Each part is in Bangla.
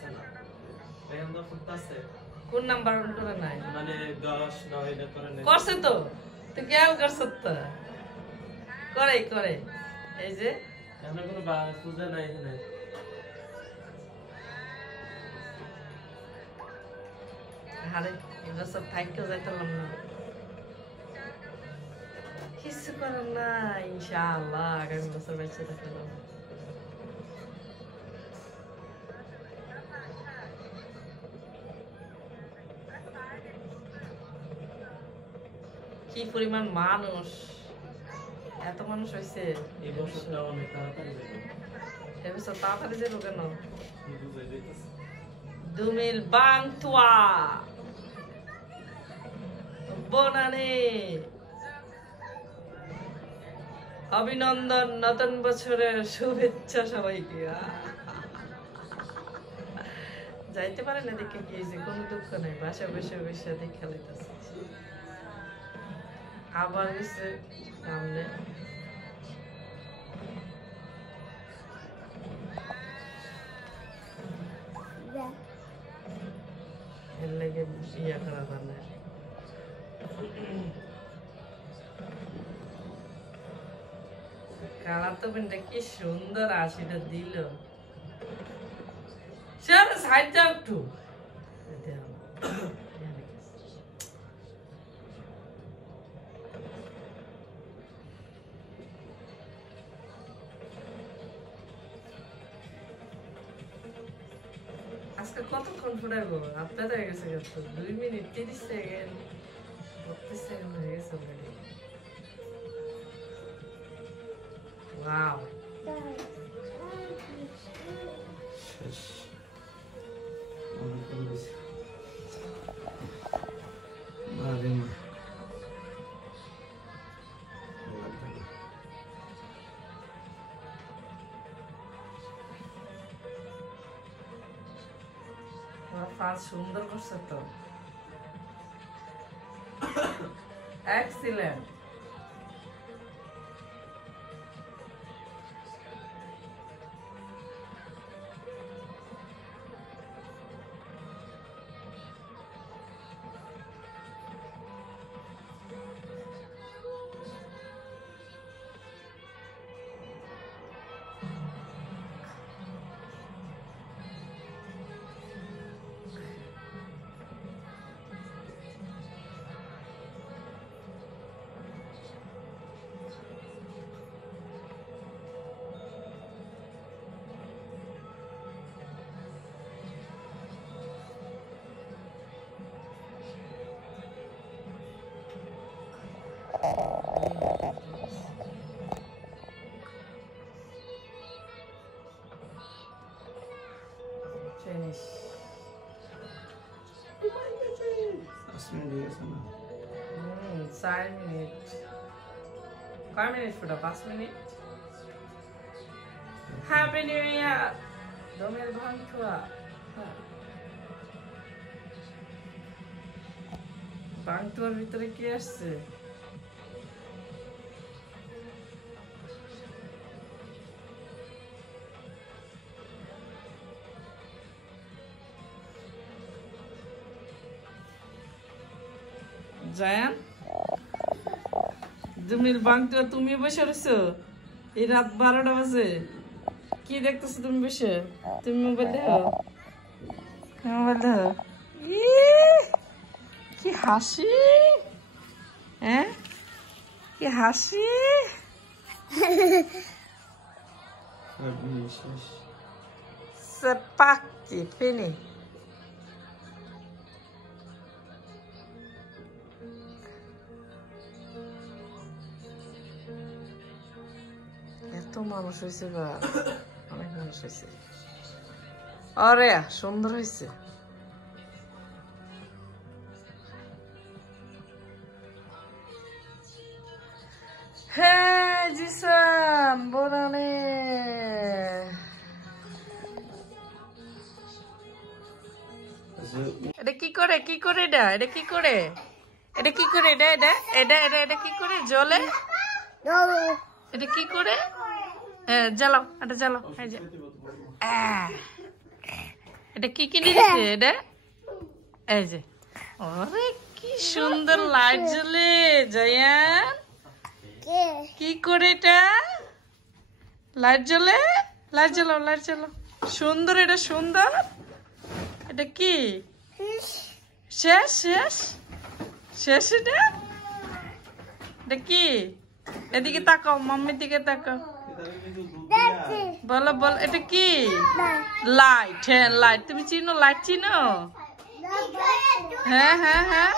আছে না এখন তো ফুটতাছে কোন নাম্বার অন করে নাই মানে 10 9 এটা করে নাই করছে তো তুই কেন করছ তো করে এই যে আমরা কোনো পূজা নাই এখানে আরে এগুলো সব থাইকেও যাইতাম না কিছু করার না ইনশাআল্লাহ আগামী বছর বেঁচে থাকলাম কি পরিমাণ মানুষ এত মানুষ হয়েছে এই বছরটা অনেক তাড়াতাড়ি যাবে এবছর তাড়াতাড়ি যাবো কেন বুঝাই দিতেছে দুমিল বাং তুয়া বনানে অভিনন্দন নতুন বছরের শুভেচ্ছা সবাইকে যাইতে পারে না দেখে কি হয়েছে কোনো দুঃখ নাই বাসা বসে বসে দেখে লাইতেছে আবার গেছে সামনে এর লেগে ইয়া করা জানে কালার তো পেনটা কি সুন্দর আশিটা দিল সে সাইড যাও একটু আজকে কতক্ষণ ফুটাইবো আপনার হয়ে গেছে 2 মিনিট 30 সেকেন্ড 32 সেকেন্ড হয়ে গেছে অলরেডি ওয়াও শেষ অনেক বেশি বারে মা ফার্স্ট সুন্দর করছে তো excellent Finish. 4 minutes. Kaya minutes po na? 5 minutes? Happy New Year! Domel Bangtua. Bangtuar ভিতরে কি আসছে? জায়ান জমির বাংটা তুমি বসে রয়েছো এই রাত 12টা বাজে কি দেখতেছো তুমি বসে তুমি মোবাইল দেখো কি হাসি হ্যাঁ কি হাসি sepaki fini এত মানুষ হয়েছে বা অনেক মানুষ হয়েছে আরে সুন্দর হয়েছে হ্যাঁ জিসান বোনানে এটা কি করে এটা এটা কি করে এটা কি করে এটা এটা এটা এটা এটা কি করে জ্বলে এটা কি করে জ্বালাও এটা জ্বালাও এটা কি কিনে দিচ্ছে এটা? এই যে, আরে কি সুন্দর লাইট জ্বলে জায়ান। কি করে এটা? লাইট জ্বলে, লাইট জ্বলো, লাইট জ্বলো। সুন্দর, এটা সুন্দর। এটা কি শেষ? শেষ শেষ এটা? এটা কি? এদিকে তাকাও, মাম্মির দিকে তাকাও। বলো বল, এটা কি? লাইট। হ্যাঁ লাইট। তুমি চিনো লাইট? চিনো? হ্যাঁ হ্যাঁ হ্যাঁ।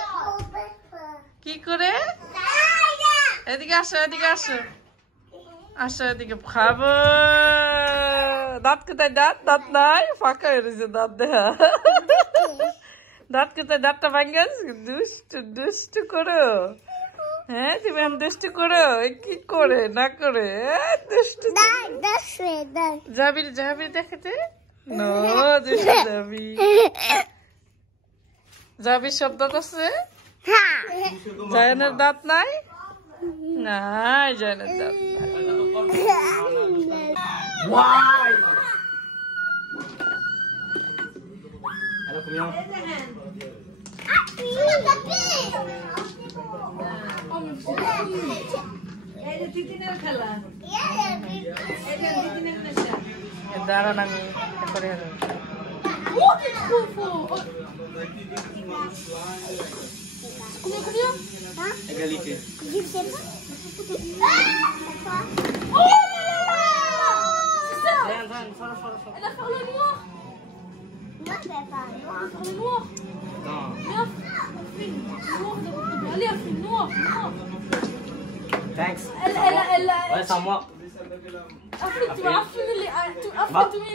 কি করে? এদিকে আসো, এদিকে আসো, আসো এদিকে। খাবো। দাঁত কোথায়? দাঁত দাঁত নাই, ফাঁকা হয়ে রয়েছে দাঁত। দেখা দাঁত কোথায়? দাঁতটা ভাঙ্গে দুষ্টু দুষ্টু করো। হ্যাঁ তুমি এখন দুষ্টু করো। কি করে না করে দুষ্টু যাবি? যাবি দেখাতে? নো দুষ্টু যাবি। যাবি শব্দ করছে? জায়নের দাঁত নাই? নাই জায়নের দাঁত দাঁড়ান, আমি করে Thanks. তুমি